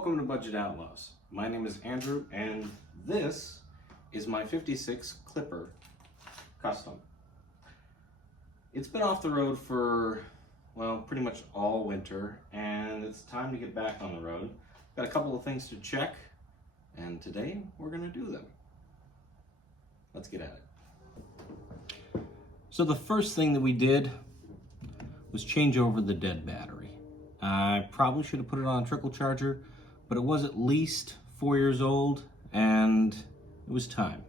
Welcome to Budget Outlaws. My name is Andrew and this is my 56 Clipper Custom. It's been off the road for, well, pretty much all winter, and it's time to get back on the road. Got a couple of things to check, and today we're going to do them. Let's get at it. So the first thing that we did was change over the dead battery. I probably should have put it on a trickle charger, but it was at least 4 years old and it was time.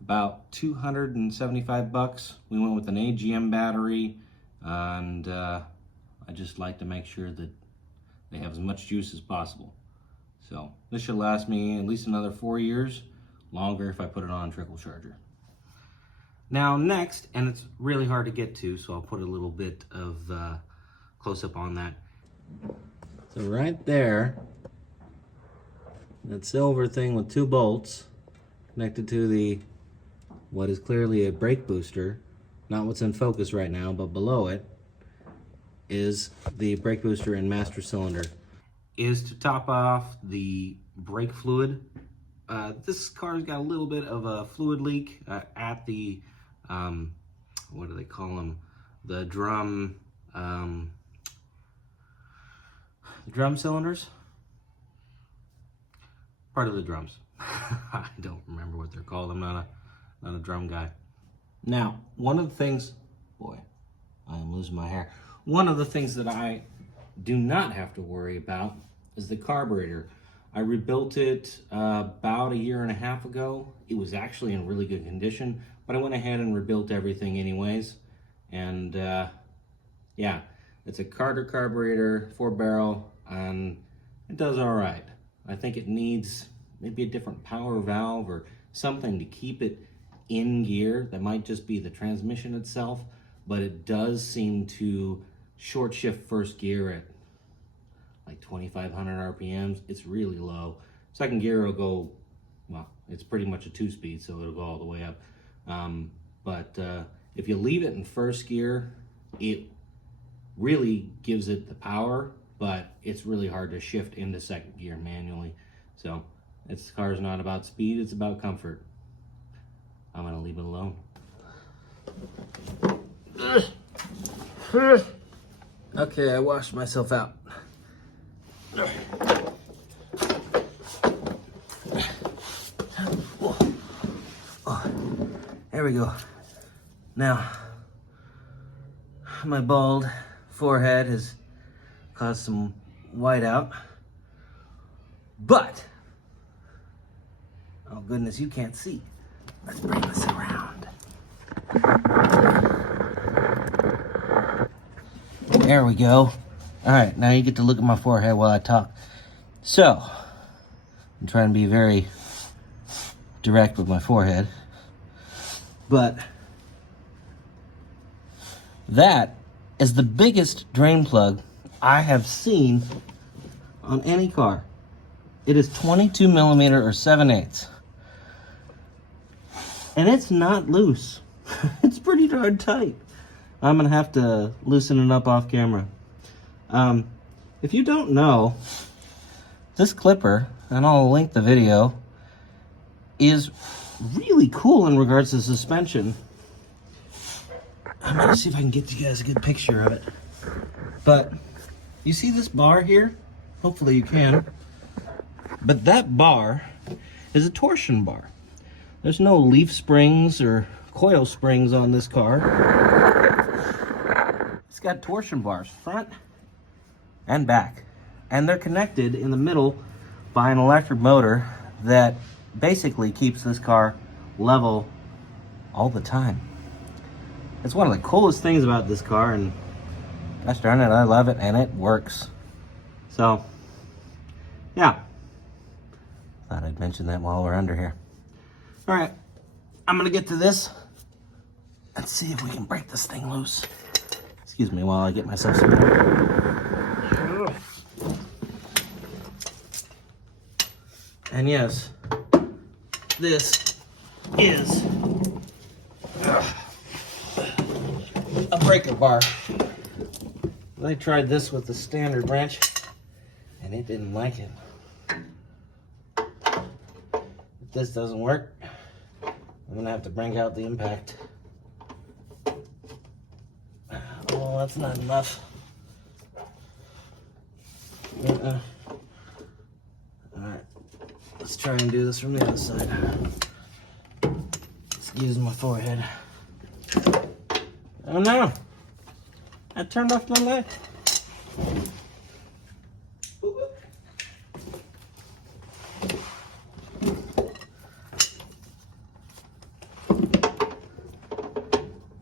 About 275 bucks. We went with an AGM battery, and I just like to make sure that they have as much juice as possible. So this should last me at least another 4 years, longer if I put it on a trickle charger. Now next, and it's really hard to get to, so I'll put a little bit of close up on that. So right there, that silver thing with two bolts connected to the what is clearly a brake booster, not what's in focus right now, but below it is the brake booster and master cylinder, is to top off the brake fluid. This car's got a little bit of a fluid leak at the what do they call them? The drum cylinders? Part of the drums. I don't remember what they're called. I'm not a drum guy. Now, one of the things, boy, I am losing my hair. One of the things that I do not have to worry about is the carburetor. I rebuilt it about 1.5 years ago. It was actually in really good condition, but I went ahead and rebuilt everything anyways. And yeah, it's a Carter carburetor, 4-barrel, and it does all right. I think it needs maybe a different power valve or something to keep it in gear. That might just be the transmission itself, but it does seem to short shift first gear at like 2,500 RPMs. It's really low. Second gear will go, well, it's pretty much a 2-speed, so it'll go all the way up. But if you leave it in first gear, it really gives it the power, but it's really hard to shift into second gear manually. So this car's not about speed, it's about comfort. I'm gonna leave it alone. Okay, I washed myself out. There we go. Now, my bald forehead has caused some whiteout, but, oh goodness, you can't see. Let's bring this around. There we go. All right, now you get to look at my forehead while I talk. So, I'm trying to be very direct with my forehead, but that is the biggest drain plug I have seen on any car. It is 22 millimeter or 7/8. And it's not loose. It's pretty darn tight. I'm gonna have to loosen it up off camera. If you don't know, this clipper, and I'll link the video, is really cool in regards to suspension. I'm gonna see if I can get you guys a good picture of it. But you see this bar here? Hopefully you can. But that bar is a torsion bar. There's no leaf springs or coil springs on this car. It's got torsion bars, front and back. And they're connected in the middle by an electric motor that basically keeps this car level all the time. It's one of the coolest things about this car, and gosh darn it, I love it, and it works. So, yeah. Thought I'd mention that while we're under here. All right, I'm gonna get to this and see if we can break this thing loose. Excuse me while I get myself some water. And yes, this is a breaker bar. I tried this with the standard wrench, and it didn't like it. If this doesn't work, I'm gonna have to bring out the impact. Oh, that's not enough. All right, let's try and do this from the other side. Excuse my forehead. Oh no! I turned off my light.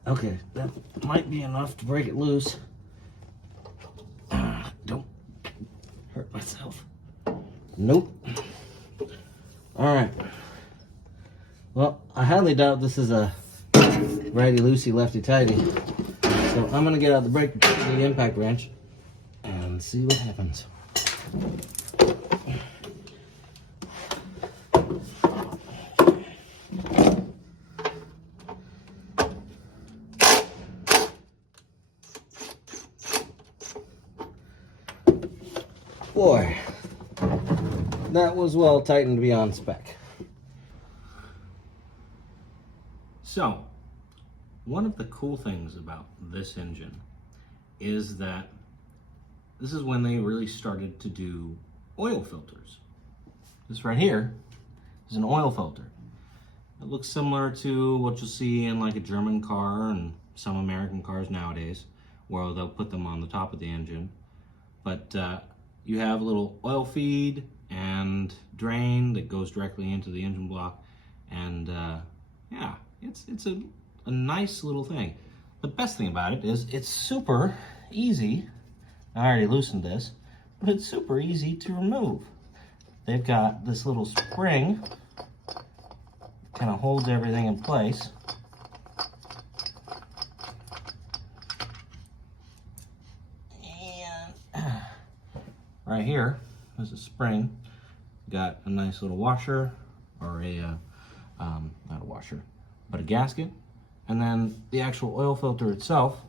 Okay, that might be enough to break it loose. Don't hurt myself. Nope. Alright. Well, I highly doubt this is a righty-loosey, lefty-tighty. So I'm going to get out the impact wrench and see what happens. Boy, that was well tightened beyond spec. So, one of the cool things about this engine is that this is when they really started to do oil filters. This right here is an oil filter. It looks similar to what you'll see in like a German car and some American cars nowadays, where they'll put them on the top of the engine. But you have a little oil feed and drain that goes directly into the engine block, and yeah, it's a nice little thing. The best thing about it is it's super easy. I already loosened this, but it's super easy to remove. They've got this little spring, kind of holds everything in place. And right here is a spring. Got a nice little washer, or a, not a washer, but a gasket. And then the actual oil filter itself,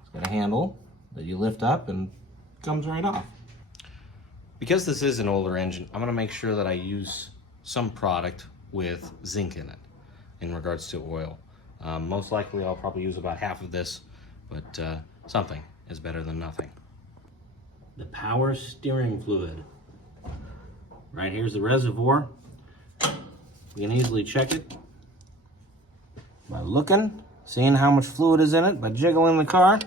it's got a handle that you lift up and it comes right off. Because this is an older engine, I'm gonna make sure that I use some product with zinc in it in regards to oil. Most likely I'll probably use about half of this, but something is better than nothing. The power steering fluid. Right here's the reservoir. You can easily check it by looking, seeing how much fluid is in it, by jiggling the car.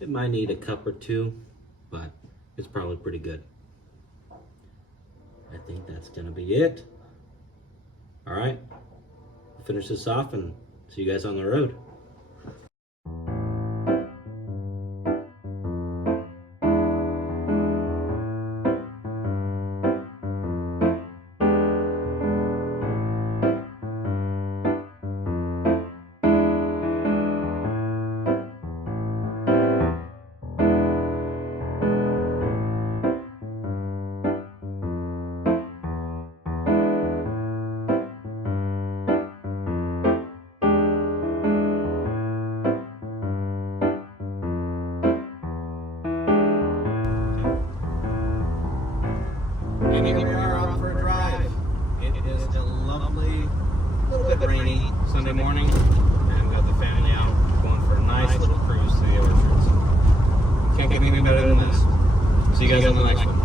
It might need a cup or two, but it's probably pretty good. I think that's gonna be it. All right, I'll finish this off and see you guys on the road. And here we are out for a drive. It is a lovely, little bit rainy Sunday morning, and got the family out going for a nice little cruise to the orchards. Can't get anything better than this. See you guys on the next one.